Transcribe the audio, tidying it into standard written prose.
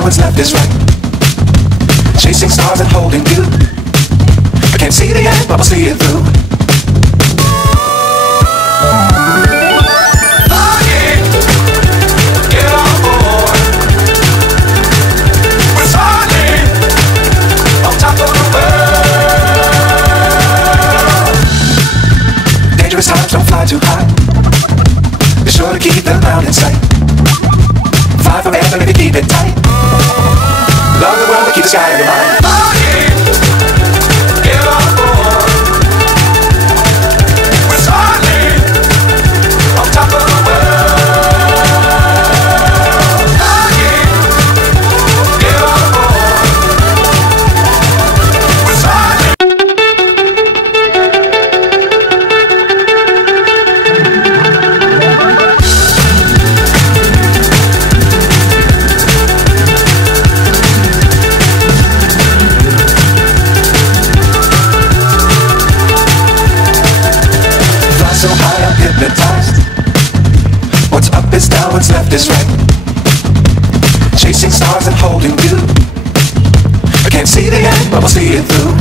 What's left is right. Chasing stars and holding you. I can't see the end, but we'll see it through. Flying, get on board. We're soaring on top of the world. Dangerous times, don't fly too high. Be sure to keep them out in sight. Fly forever if you keep it tight. Love the world, but keep the sky in your mind. Flying, get on board. We're soaring on top of the world. Flying, get on board. We're soaring. So high I'm hypnotized. What's up is down, what's left is right. Chasing stars and holding you. I can't see the end, but we'll see it through.